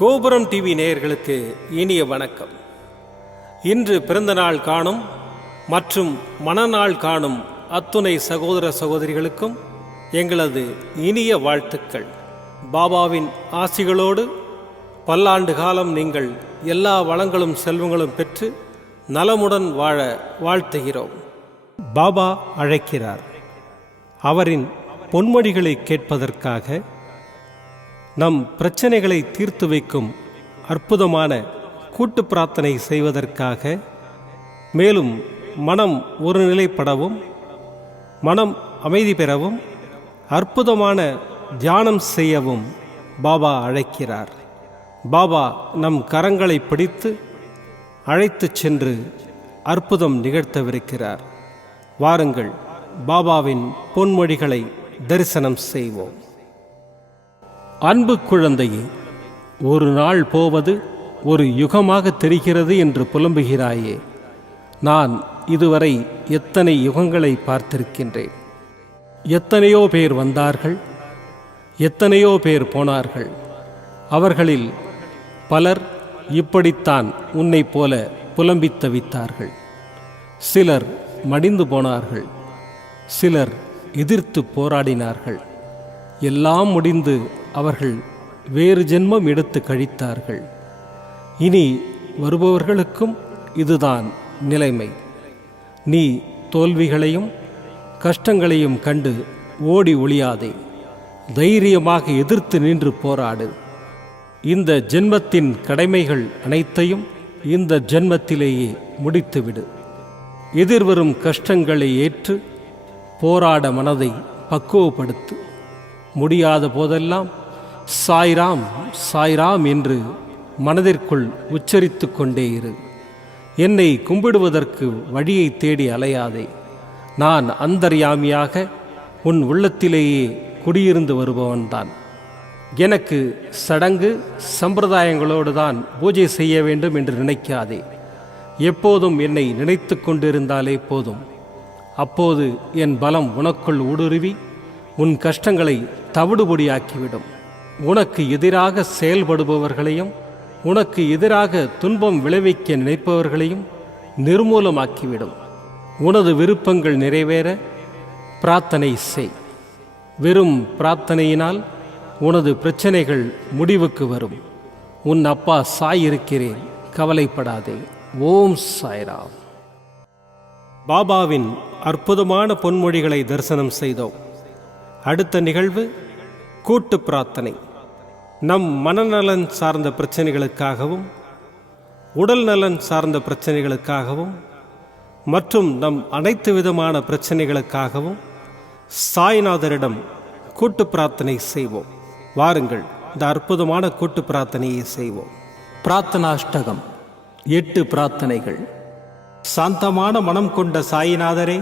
கோபுரம் டிவி நேயர்களுக்கு இனிய வணக்கம். இன்று பிறந்தநாள் காணும் மற்றும் மணநாள் காணும் அத்துணை சகோதர சகோதரிகளுக்கும் எங்களது இனிய வாழ்த்துக்கள். பாபாவின் ஆசிகளோடு பல்லாண்டு காலம் நீங்கள் எல்லா வளங்களும் செல்வங்களும் பெற்று நலமுடன் வாழ வாழ்த்துகிறோம். பாபா அழைக்கிறார். அவரின் பொன்மொழிகளை கேட்பதற்காக, நம் பிரச்சனைகளை தீர்த்து வைக்கும் அற்புதமான கூட்டு பிரார்த்தனை செய்வதற்காக, மேலும் மனம் ஒருநிலைப்படவும் மனம் அமைதி பெறவும் அற்புதமான தியானம் செய்யவும் பாபா அழைக்கிறார். பாபா நம் கரங்களை பிடித்து அழைத்துச் சென்று அற்புதம் நிகழ்த்தவிருக்கிறார். வாருங்கள், பாபாவின் பொன்மொழிகளை தரிசனம் செய்வோம். அன்பு குழந்தையே, ஒரு நாள் போவது ஒரு யுகமாக தெரிகிறது என்று புலம்புகிறாயே. நான் இதுவரை எத்தனை யுகங்களை பார்த்திருக்கின்றேன். எத்தனையோ பேர் வந்தார்கள், எத்தனையோ பேர் போனார்கள். அவர்களில் பலர் இப்படித்தான் உன்னைப் போல புலம்பித் தவித்தார்கள். சிலர் மடிந்து போனார்கள், சிலர் எதிர்த்து போராடினார்கள். எல்லாம் முடிந்து அவர்கள் வேறு ஜென்மம் எடுத்து கழித்தார்கள். இனி வருபவர்களுக்கும் இதுதான் நிலைமை. நீ தோல்விகளையும் கஷ்டங்களையும் கண்டு ஓடி ஒளியாதே. தைரியமாக எதிர்த்து நின்று போராடு. இந்த ஜென்மத்தின் கடமைகள் அனைத்தையும் இந்த ஜென்மத்திலேயே முடித்துவிடு. எதிர்வரும் கஷ்டங்களை ஏற்று போராட மனதை பக்குவப்படுத்து. முடியாத போதெல்லாம் சாய்ராம் சாய்ராம் என்று மனதிற்குள் உச்சரித்து கொண்டே இரு. என்னை கும்பிடுவதற்கு வழியை தேடி அலையாதே. நான் அந்தர்யாமியாக உன் உள்ளத்திலேயே குடியிருந்து வருபவன்தான். எனக்கு சடங்கு சம்பிரதாயங்களோடு தான் பூஜை செய்ய வேண்டும் என்று நினைக்காதே. எப்போதும் என்னை நினைத்து கொண்டிருந்தாலே போதும். அப்போது என் பலம் உனக்குள் ஊடுருவி உன் கஷ்டங்களை தவிடுபொடியாக்கிவிடும். உனக்கு எதிராக செயல்படுபவர்களையும் உனக்கு எதிராக துன்பம் விளைவிக்க நினைப்பவர்களையும் நிர்மூலமாக்கிவிடும். உனது விருப்பங்கள் நிறைவேற பிரார்த்தனை செய். வெறும் பிரார்த்தனையினால் உனது பிரச்சனைகள் முடிவுக்கு வரும். உன் அப்பா சாய் இருக்கிறேன், கவலைப்படாதே. ஓம் சாய்ராம். பாபாவின் அற்புதமான பொன்மொழிகளை தரிசனம் செய்தோம். அடுத்த நிகழ்வு கூட்டு பிரார்த்தனை. நம் மனநலன் சார்ந்த பிரச்சனைகளுக்காகவும் உடல் நலன் சார்ந்த பிரச்சனைகளுக்காகவும் மற்றும் நம் அனைத்து விதமான பிரச்சனைகளுக்காகவும் சாய்நாதரிடம் கூட்டு பிரார்த்தனை செய்வோம். வாருங்கள், இந்த அற்புதமான கூட்டு பிரார்த்தனையை செய்வோம். பிரார்த்தனாஷ்டகம். 8 பிரார்த்தனைகள். சாந்தமான மனம் கொண்ட சாயிநாதரே,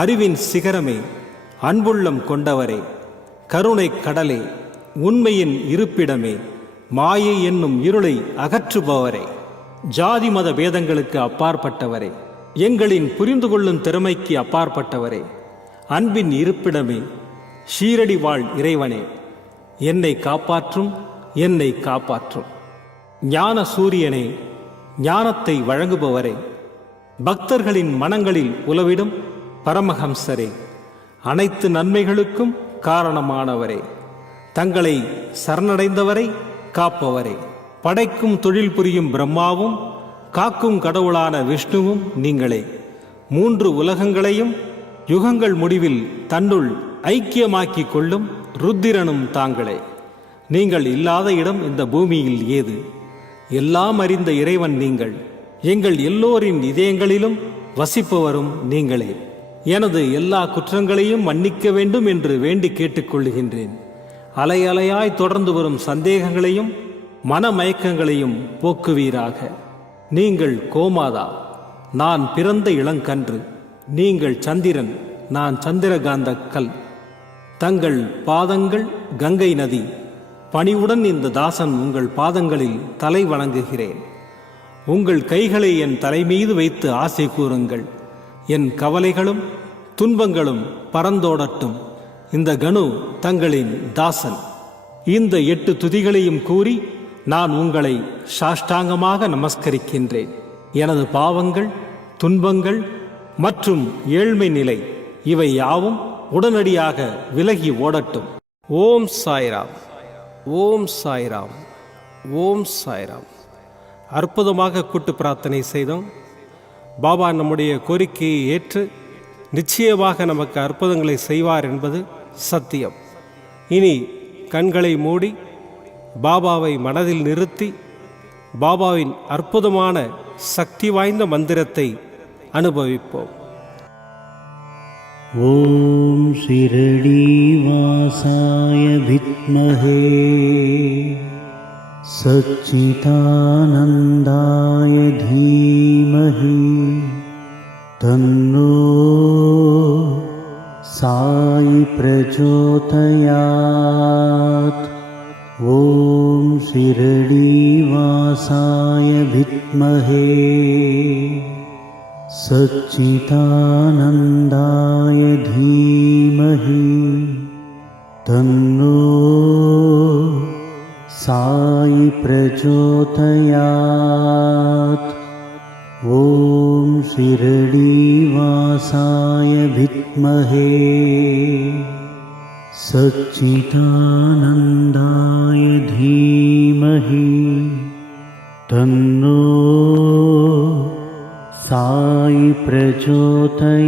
அறிவின் சிகரமே, அன்புள்ளம் கொண்டவரே, கருணை கடலே, உண்மையின் இருப்பிடமே, மாயை என்னும் இருளை அகற்றுபவரே, ஜாதி மத பேதங்களுக்கு அப்பாற்பட்டவரே, எங்களின் புரிந்து கொள்ளும் திறமைக்கு அப்பாற்பட்டவரே, அன்பின் இருப்பிடமே, ஷீரடி வாழ் இறைவனே, என்னை காப்பாற்றும், என்னை காப்பாற்றும். ஞான சூரியனே, ஞானத்தை வழங்குபவரே, பக்தர்களின் மனங்களில் உலவிடும் பரமஹம்சரே, அனைத்து நன்மைகளுக்கும் காரணமானவரே, தங்களை சரணடைந்தவரை காப்பவரே, படைக்கும் தொழில் புரியும் பிரம்மாவும் காக்கும் கடவுளான விஷ்ணுவும் நீங்களே. 3 உலகங்களையும் யுகங்கள் முடிவில் தன்னுள் ஐக்கியமாக்கிக் கொள்ளும் ருத்திரனும் தாங்களே. நீங்கள் இல்லாத இடம் இந்த பூமியில் ஏது? எல்லாம் அறிந்த இறைவன் நீங்கள். எங்கள் எல்லோரின் இதயங்களிலும் வசிப்பவரும் நீங்களே. எனது எல்லா குற்றங்களையும் மன்னிக்க வேண்டும் என்று வேண்டி கேட்டுக்கொள்ளுகின்றேன். அலை அலையாய் தொடர்ந்து வரும் சந்தேகங்களையும் மனமயக்கங்களையும் போக்குவீராக. நீங்கள் கோமாதா, நான் பிறந்த இளங்கன்று. நீங்கள் சந்திரன், நான் சந்திரகாந்த கல். தங்கள் பாதங்கள் கங்கை நதி. பணிவுடன் இந்த தாசன் உங்கள் பாதங்களில் தலை வணங்குகிறேன். உங்கள் கைகளை என் தலைமீது வைத்து ஆசை கூறுங்கள். என் கவலைகளும் துன்பங்களும் பறந்தோடட்டும். இந்த கணு தங்களின் தாசன். இந்த 8 துதிகளையும் கூறி நான் உங்களை சாஷ்டாங்கமாக நமஸ்கரிக்கின்றேன். எனது பாவங்கள், துன்பங்கள் மற்றும் ஏழ்மை நிலை இவை யாவும் உடனடியாக விலகி ஓடட்டும். ஓம் சாய்ராம், ஓம் சாய்ராம், ஓம் சாய்ராம். அற்புதமாக கூட்டு பிரார்த்தனை செய்தோம். பாபா நம்முடைய கோரிக்கையை ஏற்று நிச்சயமாக நமக்கு அற்புதங்களை செய்வார் என்பது சத்தியம். இனி கண்களை மூடி பாபாவை மனதில் நிறுத்தி பாபாவின் அற்புதமான சக்தி வாய்ந்த மந்திரத்தை அனுபவிப்போம். ஓம் ஷிரடி வாசாய வித்மஹே சச்சிதானந்தாய தீமஹி தன்னோ சாய் பிரச்சோதயாத். ஓம் ஷிரடி வாசாய வித்மஹே சச்சிதானந்தாய தீமஹி தன்னோ சாய் பிரச்சோதயாத். ஓம் ஷிரடி வாசாய வித்மஹே சச்சிதானந்தாய தீமஹி தன்னோ சாய் பிரச்சோதயாத்.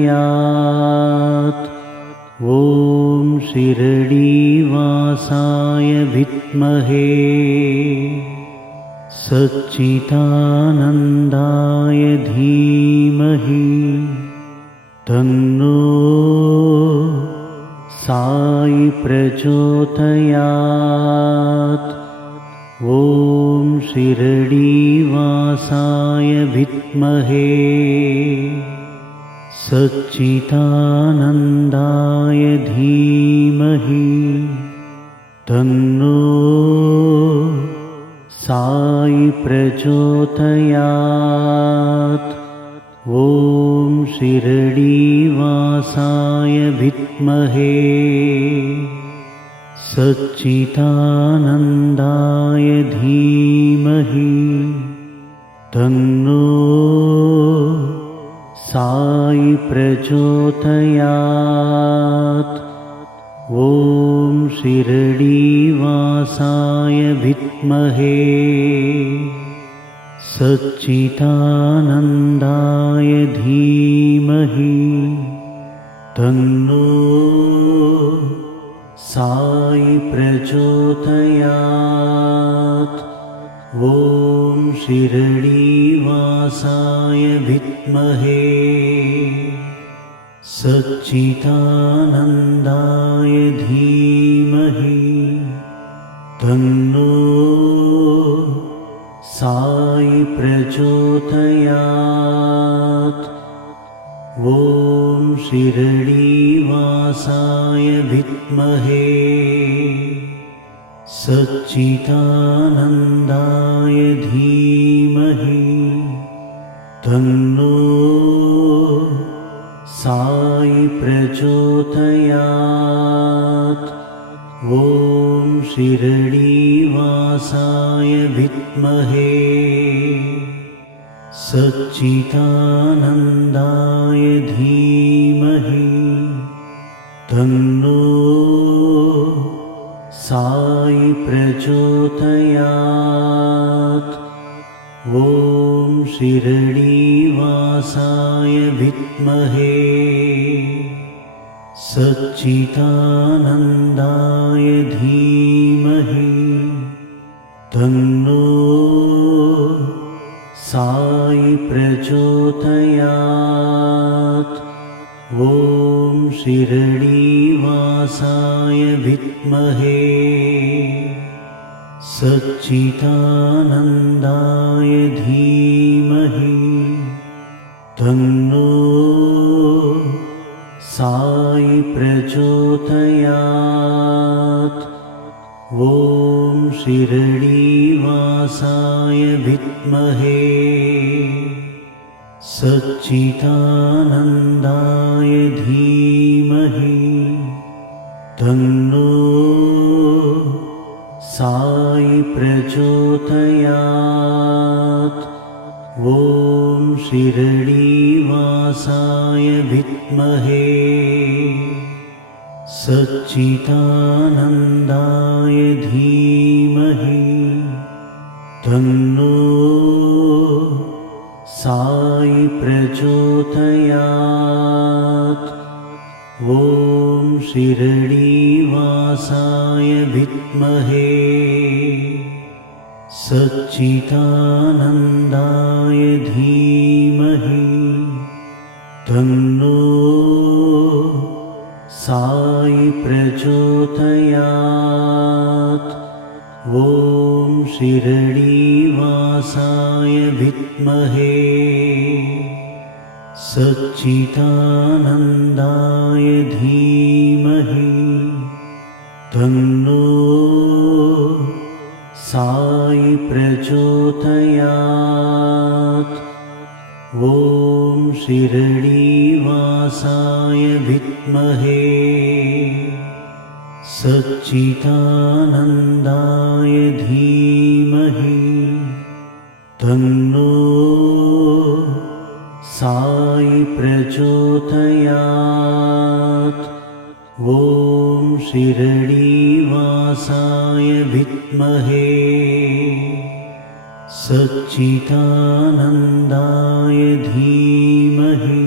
ஓம் ஷிரடி வாசாய வித்மஹே சச்சிதானந்தாய தீமஹி தன்னோ சாய் பிரச்சோதயாத். ஓம் ஷிரடி வாசாய வித்மஹே சச்சிதானந்தாய தீமஹி தன்னோ சாய் பிரச்சோதயாத். ஓம் ஷிரடி வாசாய வித்மஹே சச்சிதானந்தாய தீமஹி தன்னோ சாய் பிரச்சோதயாத். ஓம் ஷிரடி வாசாய வித்மஹே சச்சிதானந்தாய தீமஹி தன்னோ சாய் பிரச்சோதயாத். ஓம் ஷிரடி வாசாய வித்மஹே சச்சிதானந்தாய தீமஹி தன்னோ சாய் பிரச்சோதயாத். ஓம் ஷிரடி வாசாய வித்மஹே சச்சிதானந்தாய தீமஹி தன்னோ சாய் பிரச்சோதயாத். ஓம் ஷிரடி வாசாய வித்மஹே சச்சிதானந்தாய தீமஹி தன்னோ சாய் பிரச்சோதயாத். ஓம் ஷிரடி வாசாய வித்மஹே சச்சிதானந்தாய தீமஹி தன்னோ சாய் பிரச்சோதயாத். ஓம் ஷிரடி வாசாய வித்மஹே சச்சிதானந்தாய தீமஹி தன்னோ சாய் பிரச்சோதயாத். ஓம் ஷிரடி வாசாய வித்மஹே சச்சிதானந்தாய தீமஹி தன்னோ சாய் प्रचोदयात्। ॐ शिरडीवासाय विद्महे सच्चिदानन्दाय धीमहि तन्नो साई प्रचोदयात्। ॐ शिरडीवासाय विद्महे सच्चिदानन्दाय धीमहि तन्नो साई प्रचोदयात्। ॐ शिरडीवासाय विद्महे सच्चिदानन्दाय धीमहि तन्नो साई प्रचोदयात्। ॐ शिरडीवासाय विद्महे सच्चिदानन्दाय धीमहि तन्नो साई प्रचोदयात्। ॐ शिरडीवासाय विद्महे सच्चिदानन्दाय धीमहि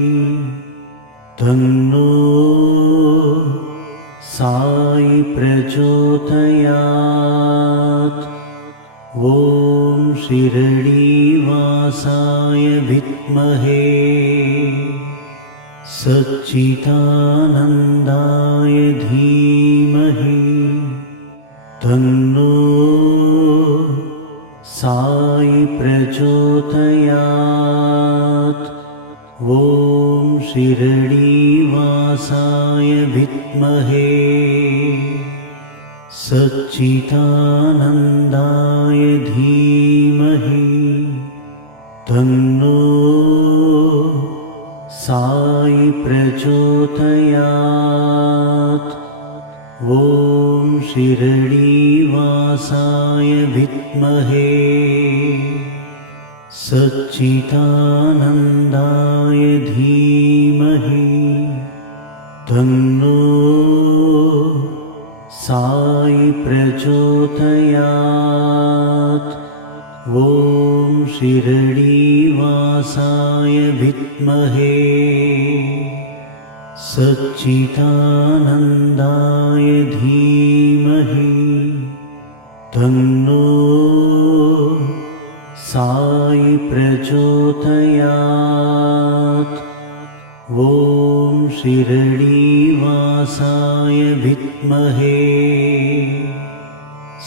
तन्नो साई प्रचोदयात्। ॐ शिरडीवासाय विद्महे सच्चिदानन्दाय धीमहि तन्नो साई प्रचोदयात्। ॐ शिरडीवासाय विद्महे सच्चिदानन्दाय धीमहि तन्नो साई प्रचोदयात्। ॐ शिरडीवासाय विद्महे सच्चिदानन्दाय धीमहि तन्नो साई प्रचोदयात्। ॐ शिरडीवासाय विद्महे सच्चिदानन्दाय धीमहि तन्नो साई प्रचोदयात्। ॐ शिरडीवासाय विद्महे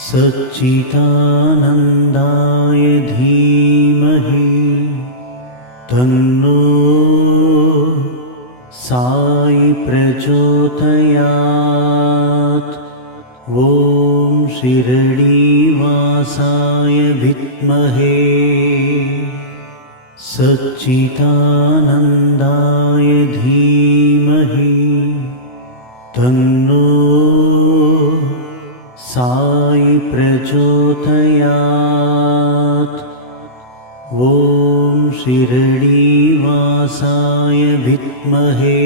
सच्चिदानन्दाय धीमहि तन्नो साई प्रचोदयात्। ॐ शिरडीवासाय विद्महे सच्चिदानन्दाय धीमहि तन्नो साई प्रचोदयात्। ॐ शिरडीवासाय विद्महे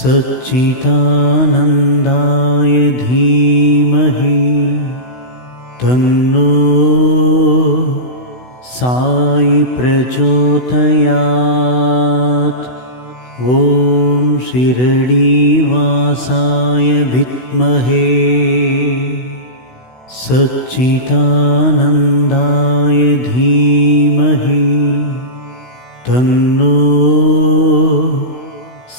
सच्चिदानन्दाय धीमहि तन्नो साई प्रचोदयात्। ॐ शिरडीवासाय विद्महे सच्चिदानन्दाय धीमहि तन्नो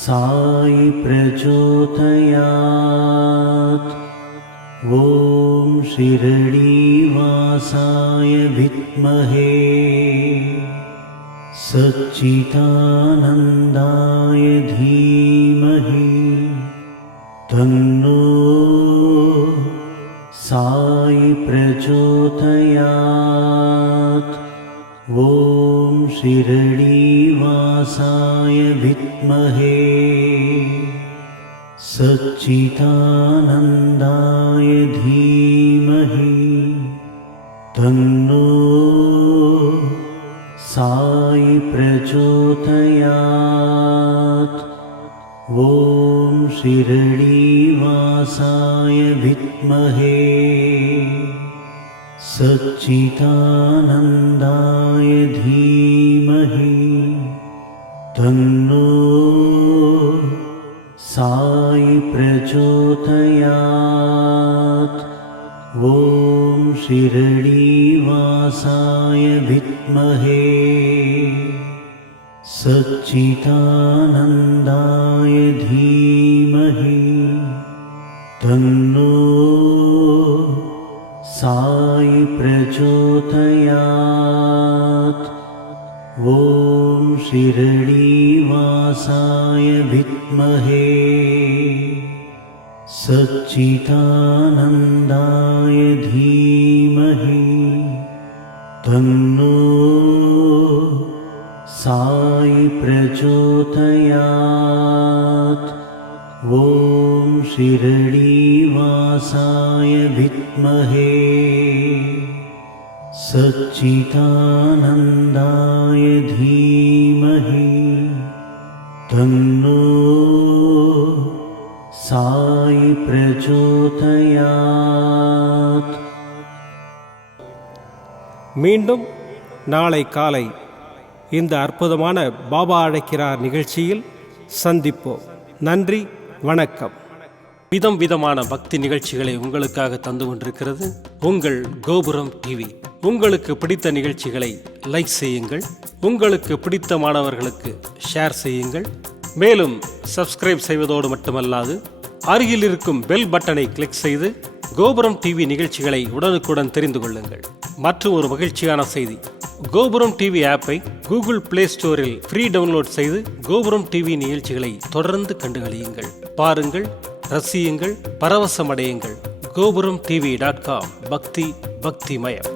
साई प्रचोदयात्। ॐ शिरडीवासाय विद्महे सच्चिदानन्दाय धीमहि तन्नो साई प्रचोदयात्। ॐ शिरडीवासाय विद्महे सच्चिदानन्दाय धीमहि तन्नो साई प्रचोदयात्। ॐ शिरडीवासाय विद्महे सच्चिदानन्दाय धीमहि तन्नो साई प्रचोदयात्। ॐ शिरडीवासाय विद्महे सच्चिदानन्दाय धीमहि तन्नो साई प्रचोदयात्। ॐ शिरडीवासाय विद्महे सच्चिदानन्दाय धीमहि तन्नो साई प्रचोदयात्। ॐ शिरडीवासाय विद्महे सच्चिदानन्दाय धीमहि तन्नो साई प्रचोदयात्। மீண்டும் நாளை காலை இந்த அற்புதமான பாபா அழைக்கிறார் நிகழ்ச்சியில் சந்திப்போம். நன்றி, வணக்கம். விதம் விதமான பக்தி நிகழ்ச்சிகளை உங்களுக்காக தந்து கொண்டிருக்கிறது உங்கள் கோபுரம் டிவி. உங்களுக்கு பிடித்த நிகழ்ச்சிகளை லைக் செய்யுங்கள், உங்களுக்கு பிடித்த மாணவர்களுக்கு ஷேர் செய்யுங்கள். மேலும் சப்ஸ்கிரைப் செய்வதோடு மட்டுமல்லாது அருகில் இருக்கும் பெல் பட்டனை கிளிக் செய்து கோபுரம் டிவி நிகழ்ச்சிகளை உடனுக்குடன் தெரிந்து கொள்ளுங்கள். மற்றும் ஒரு மகிழ்ச்சியான செய்தி, கோபுரம் டிவி ஆப்பை கூகுள் பிளே ஸ்டோரில் ஃப்ரீ டவுன்லோட் செய்து கோபுரம் டிவி நிகழ்ச்சிகளை தொடர்ந்து கண்டுகளியுங்கள். பாருங்கள், ரசியுங்கள், பரவசமடையுங்கள். gopuramtv.com. பக்தி பக்திமயம்.